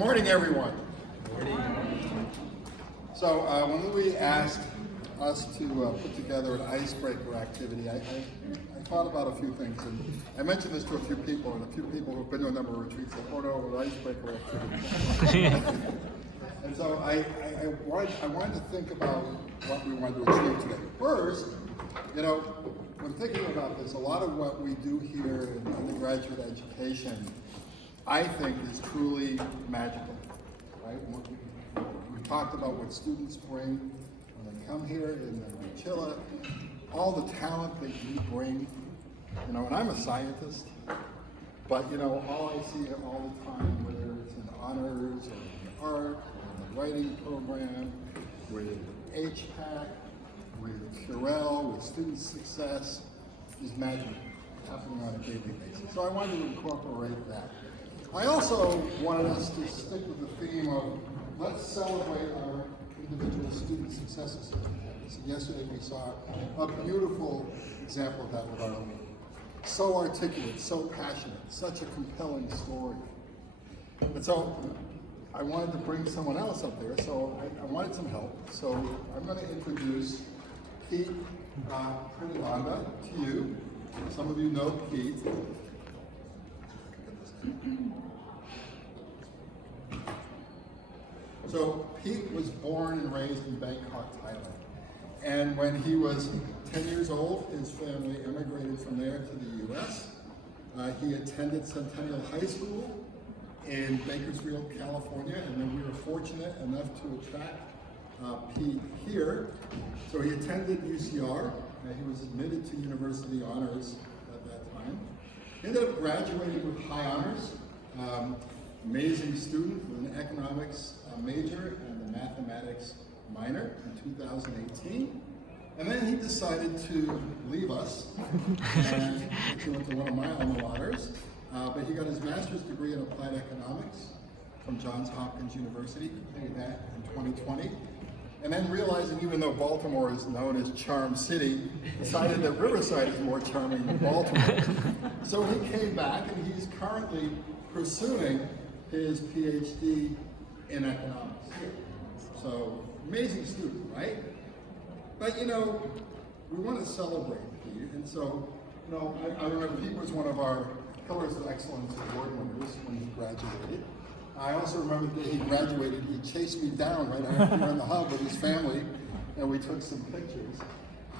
morning, everyone. So when Louie asked us to put together an icebreaker activity, I thought about a few things, and I mentioned this to a few people, and a few people who've been to a number of retreats said, "Oh no, an icebreaker activity." And so I wanted to think about what we wanted to achieve today. First, when thinking about this, a lot of what we do here in undergraduate education, I think, is truly magical, right? We talked about what students bring when they come here in Chile, all the talent that you bring, and I'm a scientist, but all I see all the time, whether it's in honors or in art or in the writing program, with HPAC, with Curel, with student success, is magic happening on a daily basis. So I wanted to incorporate that. I also wanted us to stick with the theme of let's celebrate our individual student successes. So yesterday we saw a beautiful example of that with our own. So articulate, so passionate, such a compelling story. And so I wanted to bring someone else up there, so I wanted some help. So I'm going to introduce Pete Prinalanda to you. Some of you know Pete. So Pete was born and raised in Bangkok, Thailand. And when he was 10 years old, his family immigrated from there to the US. He attended Centennial High School in Bakersfield, California, and then we were fortunate enough to attract Pete here. So he attended UCR, and he was admitted to university honors at that time. He ended up graduating with high honors. Amazing student with an economics major and a mathematics minor in 2018. And then he decided to leave us and he went to one of my alma maters. But he got his master's degree in applied economics from Johns Hopkins University. He completed that in 2020. And then realizing even though Baltimore is known as Charm City, decided that Riverside is more charming than Baltimore. So he came back and he's currently pursuing his PhD in economics. So amazing student, right? But we want to celebrate Pete. And so, I remember Pete was one of our Pillars of Excellence award winners when he graduated. I also remember that he graduated, he chased me down right after we were in the hub with his family, and we took some pictures.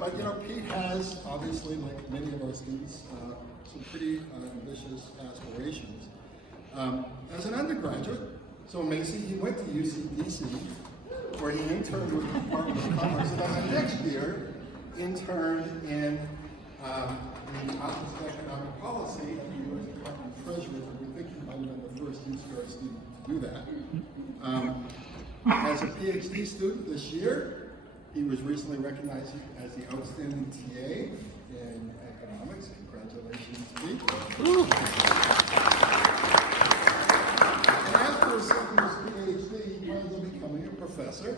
But Pete has, obviously, like many of our students, some pretty ambitious aspirations. As an undergraduate, so Macy, he went to UC DC, where he interned with the Department of Commerce, and then the next year, interned in the Office of Economic Policy at the U.S. Department of Treasury. We think he might have been the first UCR student to do that. As a PhD student this year, he was recently recognized as the outstanding TA in economics. Congratulations, Pete. And after accepting his PhD, he winds up becoming a professor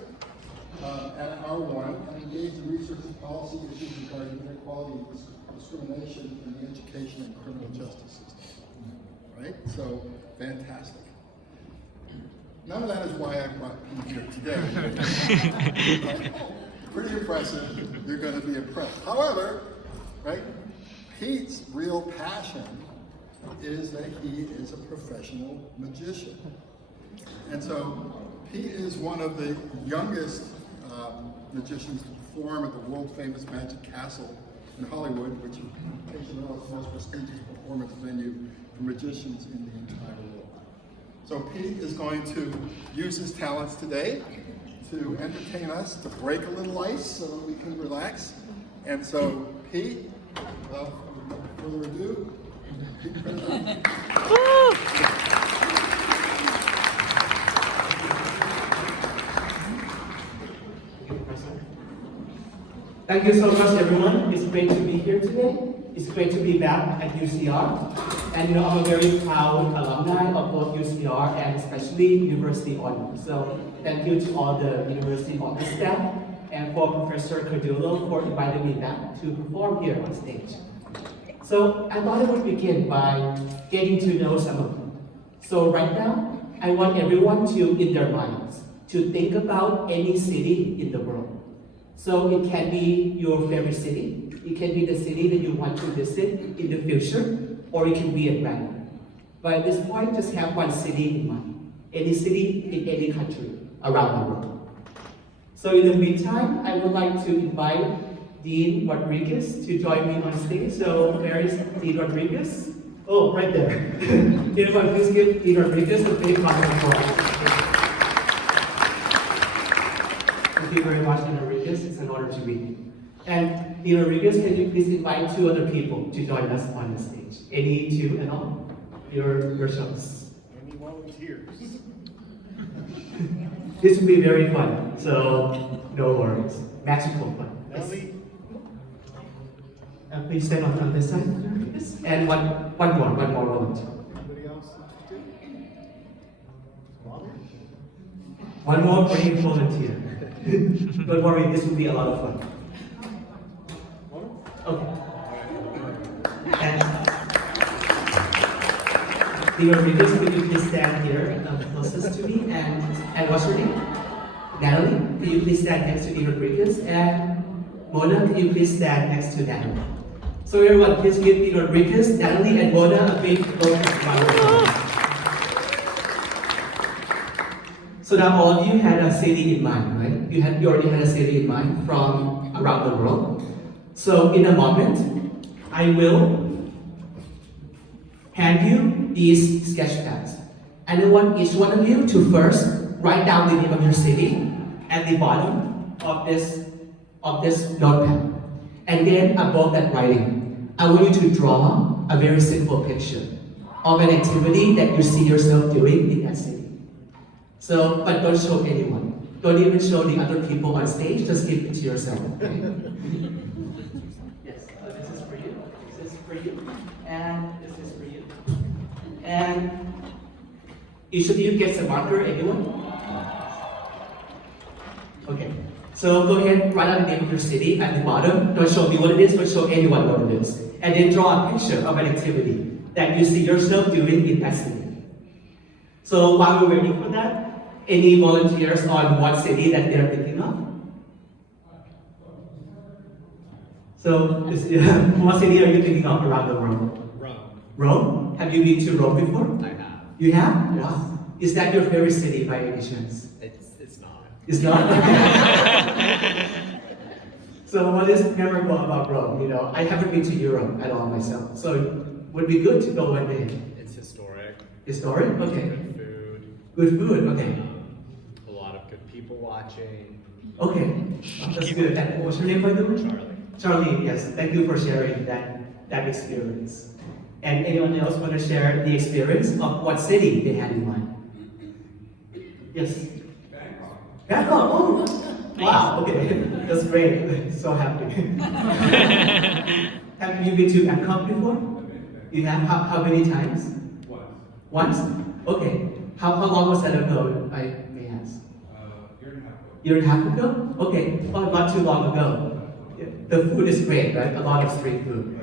at R1 and engaged in research and policy issues regarding inequality and discrimination in the education and criminal justice system. Right? So, fantastic. None of that is why I brought Pete here today. Pretty impressive. You're going to be impressed. However, right, Pete's real passion is that he is a professional magician. And so Pete is one of the youngest magicians to perform at the world-famous Magic Castle in Hollywood, which is the most prestigious performance venue for magicians in the entire world. So Pete is going to use his talents today to entertain us, to break a little ice so that we can relax. And so Pete, without further ado, Pete Prinalanda. Thank you so much, everyone. It's great to be here today. It's great to be back at UCR. And I'm a very proud alumni of both UCR and especially University Honors. So thank you to all the University Honors staff and for Professor Cardullo for inviting me back to perform here on stage. So I thought I would begin by getting to know some of you. So right now, I want everyone to, in their minds, to think about any city in the world. So it can be your favorite city, it can be the city that you want to visit in the future, or it can be a random. But at this point, just have one city in mind. Any city in any country around the world. So in the meantime, I would like to invite Dean Rodriguez to join me on stage. So where is Dean Rodriguez? Oh, right there. Dean, please give Dean Rodriguez a big round of applause. Thank you very much, Dean Rodriguez. It's an honor to meet you. And Dean Rodriguez, can you please invite 2 other people to join us on the stage? Any 2 at all? Your shows. Any volunteers? This will be very fun, so no worries. Magical fun. Nelly? Please stand on this side. And one more volunteer. Anybody else interested? Molly? One more brave volunteer. Don't worry, this will be a lot of fun. Okay. And Dean Rodriguez, could you please stand here closest to me? And what's your name? Natalie, could you please stand next to Dean Rodriguez? And Mona, could you please stand next to Natalie? So everyone, please give Dean Rodriguez, Natalie, and Mona a big round of applause. So now all of you had a city in mind, right? You already had a city in mind from around the world. So in a moment, I will hand you these sketch pads. And I want each one of you to first write down the name of your city at the bottom of this notepad. And then above that writing, I want you to draw a very simple picture of an activity that you see yourself doing in that city. So, but don't show anyone. Don't even show the other people on stage, just keep it to yourself. Okay? Yes, this is for you, this is for you, and this is for you. And each of you gets a marker, anyone? Okay, so go ahead, write out the name of your city at the bottom. Don't show me what it is, don't show anyone what it is. And then draw a picture of an activity that you see yourself doing in that city. So while we're waiting for that, any volunteers on what city that they're thinking of? So, what city are you thinking of around the world? Rome. Rome? Have you been to Rome before? I have. You have? Yes. Wow. Is that your favorite city by any chance? It's not. It's not? So what is memorable about Rome? You know, I haven't been to Europe at all myself, so it would be good to go one day. It's historic. Historic? Okay. Good food. Good food, okay. A lot of good people watching. Okay, that's good. And what's your name, by the way? Charlie. Charlie, yes. Thank you for sharing that experience. And anyone else want to share the experience of what city they had in mind? Yes? Bangkok. Bangkok, oh! Wow, okay. That's great. So happy. Have you been to Bangkok before? You have? How many times? Once. Okay. How long was that ago, I may ask? Year and a half ago? Okay. Oh, not too long ago. Yeah. The food is great, right? A lot of street food.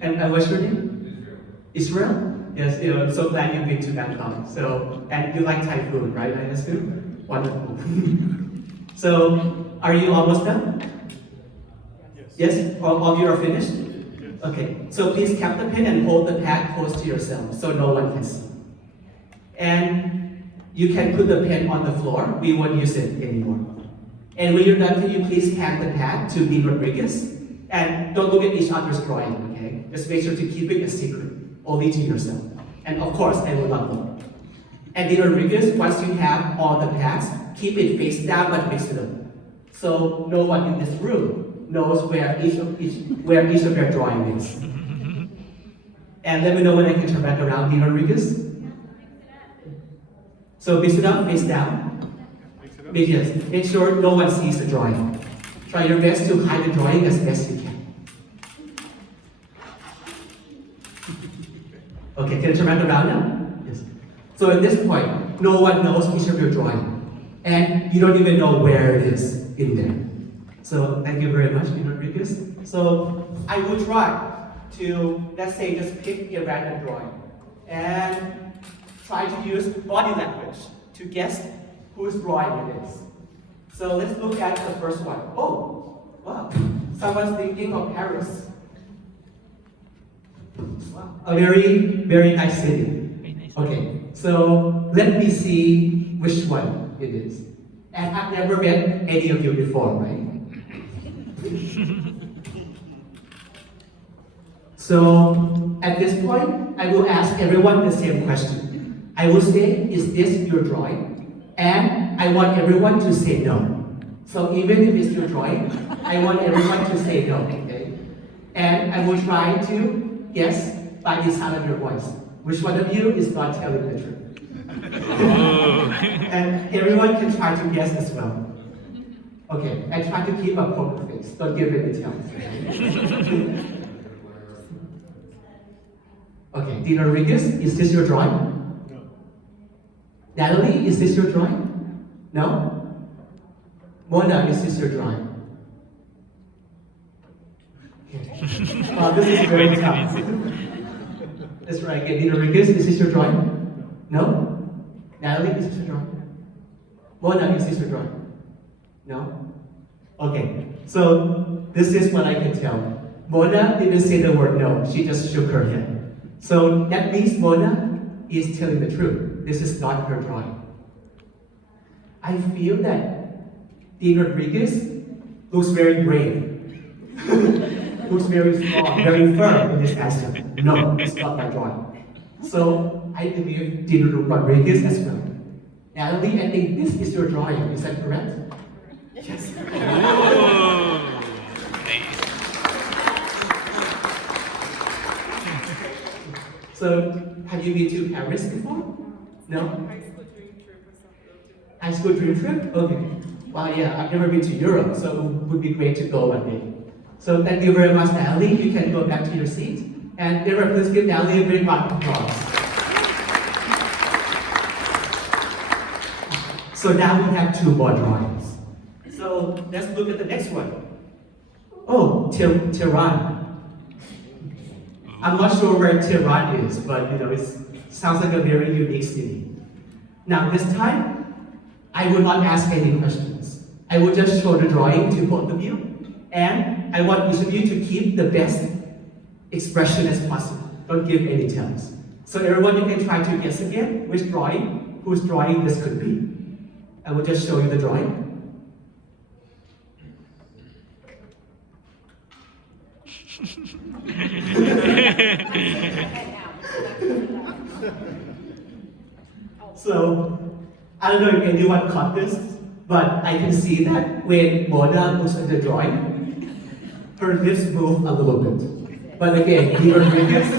And what's your name? Israel? Yes, I'm so glad you've been to Bangkok. So, and you like Thai food, right? I assume? Wonderful. So, are you almost done? Yes. Yes? All of you are finished? Okay. So please cap the pen and hold the pad close to yourself so no one can see. And you can put the pen on the floor. We won't use it anymore. And when you're done, can you please hand the pad to Dean Rodriguez? And don't look at each other's drawing, okay? Just make sure to keep it a secret, only to yourself. And of course, I will not look. And Dean Rodriguez, once you have all the pads, keep it face down but mix it up. So no one in this room knows where each of your drawing is. And let me know when I can turn back around, Dean Rodriguez. So mix it up, face down. Yes, make sure no one sees the drawing. Try your best to hide the drawing as best you can. Okay, can you turn back around now? Yes. So at this point, no one knows each of your drawing. And you don't even know where it is in there. So thank you very much, Dean Rodriguez. So I will try to, let's say, just pick a random drawing and try to use body language to guess whose drawing it is. So let's look at the first one. Oh, wow. Someone's thinking of Paris. Wow. A very, very nice city. Okay, so let me see which one it is. And I've never met any of you before, right? So at this point, I will ask everyone the same question. I will say, is this your drawing? And I want everyone to say no. So even if it's your drawing, I want everyone to say no, okay? And I will try to guess by the sound of your voice. Which one of you is not telling the truth? And everyone can try to guess as well. Okay, I try to keep a poker face. Don't give any details. Okay, Dean Rodriguez, is this your drawing? No. Natalie, is this your drawing? No? Mona, is this your drawing? Okay. Wow, this is very tough. That's right, okay, Dean Rodriguez, is this your drawing? No? Natalie, is this your drawing? Mona, is this your drawing? No? Okay, so this is what I can tell. Mona didn't say the word no, she just shook her head. So that means Mona is telling the truth. This is not her drawing. I feel that Dean Rodriguez looks very brave. Looks very strong, very firm in this answer. No, it's not my drawing. So I believe Dean Rodriguez as well. Natalie, I think this is your drawing. Is that correct? Yes. So, have you been to Paris before? No? High school dream trip? Okay. Well, yeah, I've never been to Europe, so it would be great to go one day. So thank you very much, Natalie. You can go back to your seat. And Deborah, please give Natalie a big round of applause. So now we have two more drawings. So let's look at the next one. Oh, Tehran. I'm not sure where Tehran is, but it sounds like a very unique city. Now this time, I will not ask any questions. I will just show the drawing to both of you, and I want each of you to keep the best expression as possible. Don't give any tells. So everyone, you can try to guess again whose drawing this could be. I will just show you the drawing. So, I don't know if anyone caught this, but I can see that when Mona looks at the drawing, her lips move a little bit. But again, Dean Rodriguez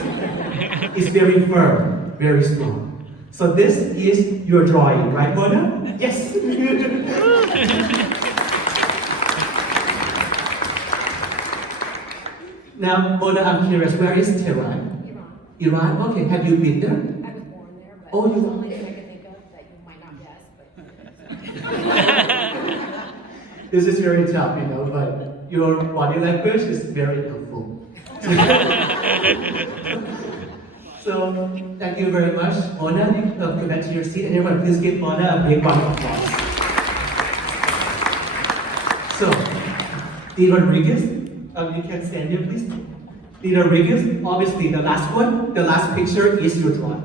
is very firm, very strong. So this is your drawing, right, Mona? Yes. Now, Mona, I'm curious, where is Tehran? Iran? Okay, have you been there? I was born there, but Oh, it's you- the only thing I can think of that you might not guess, but This is very tough, but your body language is very helpful. So, thank you very much. Mona, you come back to your seat, and everyone, please give Mona a big round of applause. So, Dean Rodriguez, you can stand here, please. Dean Rodriguez, obviously the last picture is your drawing.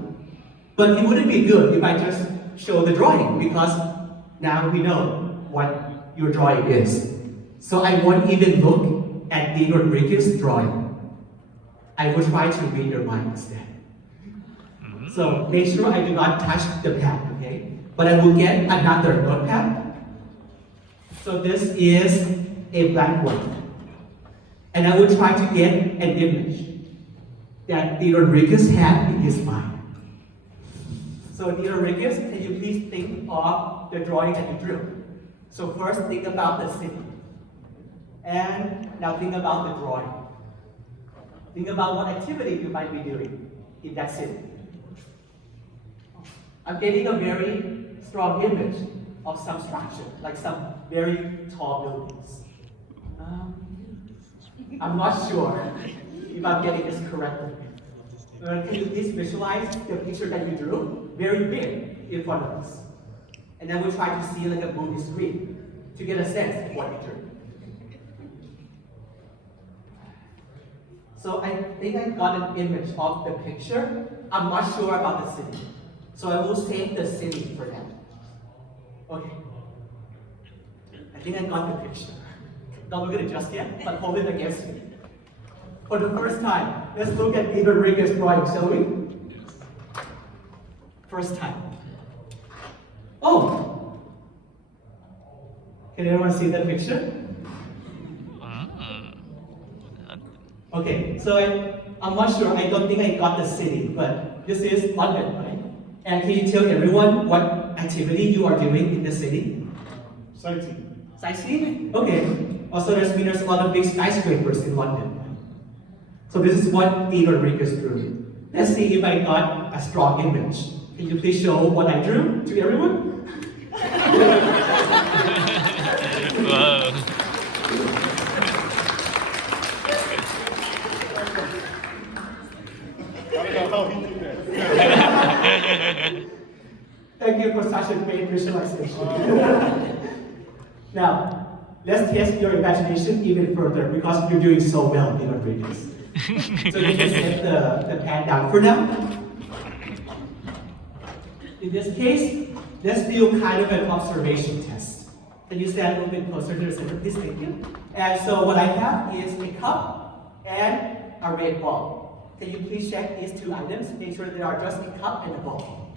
But it wouldn't be good if I just show the drawing, because now we know what your drawing is. So I won't even look at Dean Rodriguez's drawing. I will try to read your mind instead. So make sure I do not touch the pad, okay? But I will get another notepad. So this is a blank one. And I will try to get an image that Dean Rodriguez had in his mind. So Dean Rodriguez, can you please think of the drawing that you drew? So first think about the city. And now think about the drawing. Think about what activity you might be doing in that city. I'm getting a very strong image of some structure, like some very tall buildings. I'm not sure if I'm getting this correctly. Can you please visualize the picture that you drew? very big in front of us. And then we try to see like a movie screen to get a sense of what we do. So I think I got an image of the picture. I'm not sure about the city. So I will save the city for them. Okay. I think I got the picture. Don't look at it just yet, but hold it against me. For the first time, let's look at Dean Rodriguez drawing, shall we? First time. Oh! Can everyone see that picture? Okay, so I'm not sure, I don't think I got the city, but this is London, right? And can you tell everyone what activity you are doing in the city? Sightseeing. Sightseeing? Okay. Also, there's a lot of big skyscrapers in London. So this is what Dean Rodriguez drew. Let's see if I got a strong image. Can you please show what I drew to everyone? Wow. I don't know how he did that. Thank you for such a great visualization. Now, let's test your imagination even further because you're doing so well, Dean Rodriguez. So you can set the pen down for now. In this case, let's do kind of an observation test. Can you stand a little bit closer to the center, please? Thank you. And so what I have is a cup and a red ball. Can you please check these two items? Make sure they are just a cup and a ball.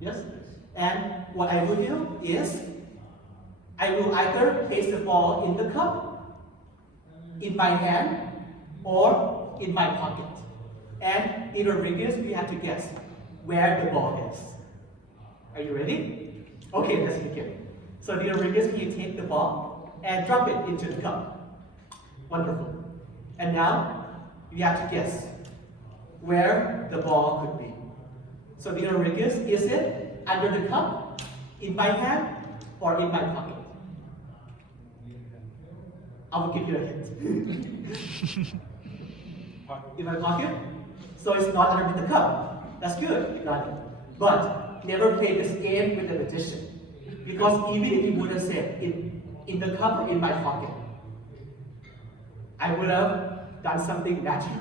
Yes? And what I will do is, I will either place the ball in the cup, in my hand, or in my pocket. And Dean Rodriguez, we have to guess where the ball is. Are you ready? Okay, let's begin. So Dean Rodriguez, can you take the ball and drop it into the cup? Wonderful. And now, you have to guess where the ball could be. So Dean Rodriguez, is it under the cup, in my hand, or in my pocket? I will give you a hint. In my pocket? So it's not under the cup. That's good, you got it. But never play this game with an addition. Because even if you would have said in the cup or in my pocket, I would have done something magical.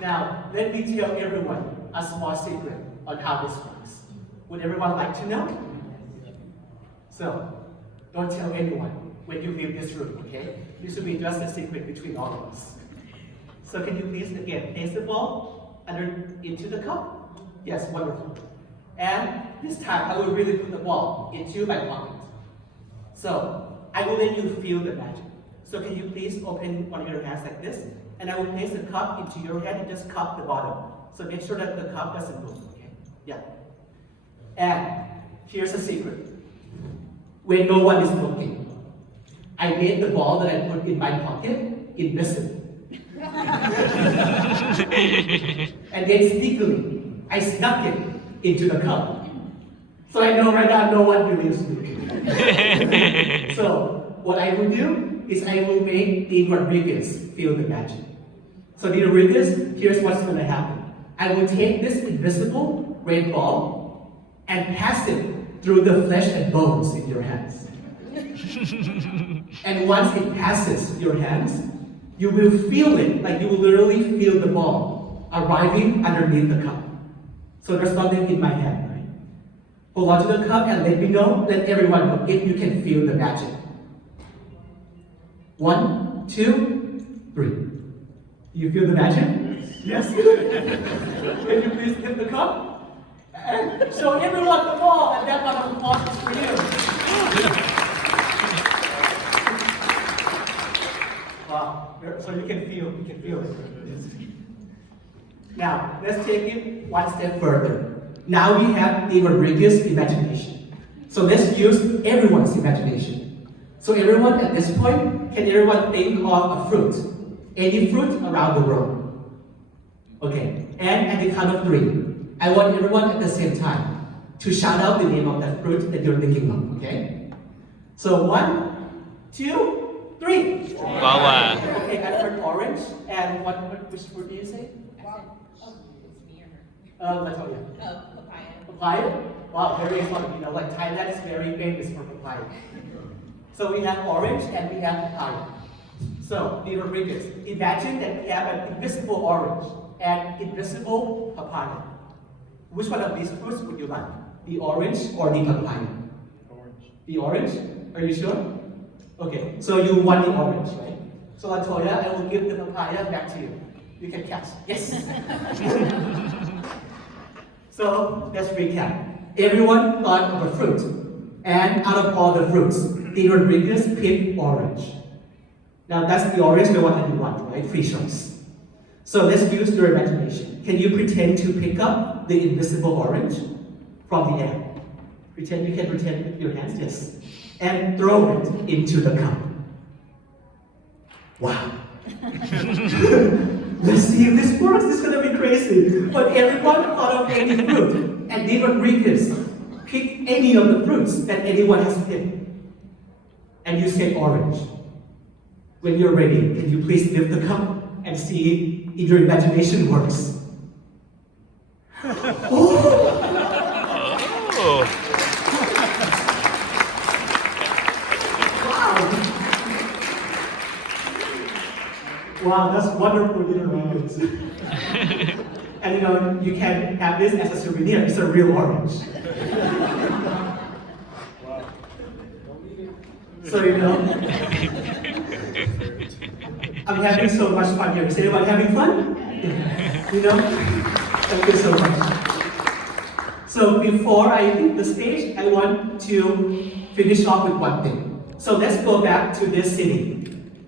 Now, let me tell everyone a small secret on how this works. Would everyone like to know? So, don't tell anyone when you leave this room, okay? This will be just a secret between all of us. So can you please, again, place the ball into the cup? Yes, wonderful. And this time, I will really put the ball into my pocket. So, I will let you feel the magic. So can you please open one of your hands like this? And I will place the cup into your hand and just cup the bottom. So make sure that the cup doesn't move, okay? Yeah. And here's a secret. When no one is looking, I made the ball that I put in my pocket invisible. And then sneakily, I snuck it into the cup. So I know right now no one believes me. So what I will do is I will make Dean Rodriguez feel the magic. So Dean Rodriguez, here's what's going to happen. I will take this invisible red ball and pass it through the flesh and bones in your hands. And once it passes your hands, you will feel it, like you will literally feel the ball arriving underneath the cup. So there's nothing in my hand, right? Hold on to the cup and let me know, let everyone know if you can feel the magic. 1, 2, 3. You feel the magic? Yes? Can you please hit the cup? And show everyone the ball, and that round of applause is for you. Wow, so you can feel it. Now, let's take it one step further. Now we have Dean Rodriguez's imagination. So let's use everyone's imagination. So everyone at this point, can everyone think of a fruit? Any fruit around the world? Okay, and at the count of 3, I want everyone at the same time to shout out the name of that fruit that you're thinking of, okay? So 1, 2, 3. Guava. Okay, I heard orange. And which fruit do you say? Latoya. Papaya? Wow, very fun. You know, like Thailand is very famous for papaya. So we have orange and we have papaya. So, Dean Rodriguez, imagine that we have an invisible orange and invisible papaya. Which one of these fruits would you like? The orange or the papaya? Orange. The orange? Are you sure? Okay, so you want the orange, right? So Latoya, I will give the papaya back to you. You can catch. Yes. So let's recap. Everyone thought of a fruit, and out of all the fruits, Dean Rodriguez picked orange. Now that's the orange the one that you want, right? Free choice. So let's use your imagination. Can you pretend to pick up the invisible orange from the air? Pretend you can pretend with your hands, yes. And throw it into the cup. Wow. Let's see if this works. This is gonna be crazy. But everyone thought of any fruit, and Dean Rodriguez picked any of the fruits that anyone has picked. And you said orange. When you're ready, can you please lift the cup and see if your imagination works? Oh! Oh. Wow, that's wonderful, Dean Rodriguez. And you know, you can have this as a souvenir. It's a real orange. So you know, I'm having so much fun here. Is anyone having fun? You know? Thank you so much. So before I leave the stage, I want to finish off with one thing. So let's go back to this city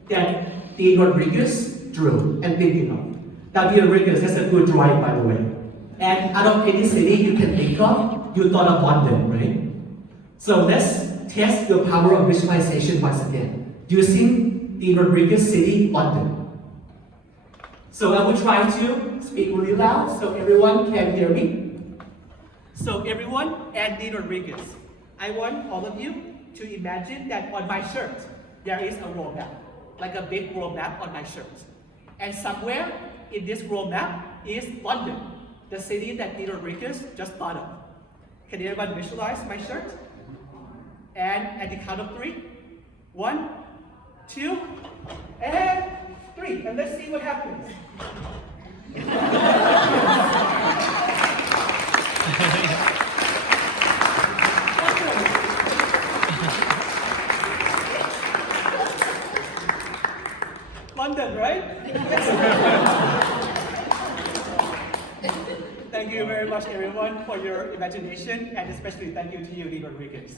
that Dean Rodriguez drew and thinking of. Now Dean Rodriguez, that's a good drawing, by the way. And out of any city you can think of, you thought of London, right? So let's test your power of visualization once again. Using Dean Rodriguez City, London. So I will try to speak really loud so everyone can hear me. So everyone and Dean Rodriguez, I want all of you to imagine that on my shirt, there is a world map, like a big world map on my shirt. And somewhere in this world map is London, the city that Dean Rodriguez just thought of. Can everyone visualize my shirt? And at the count of 3, 1, 2, and 3. And let's see what happens. London, right? Thank you very much, everyone, for your imagination, and especially thank you to you, Dean Rodriguez.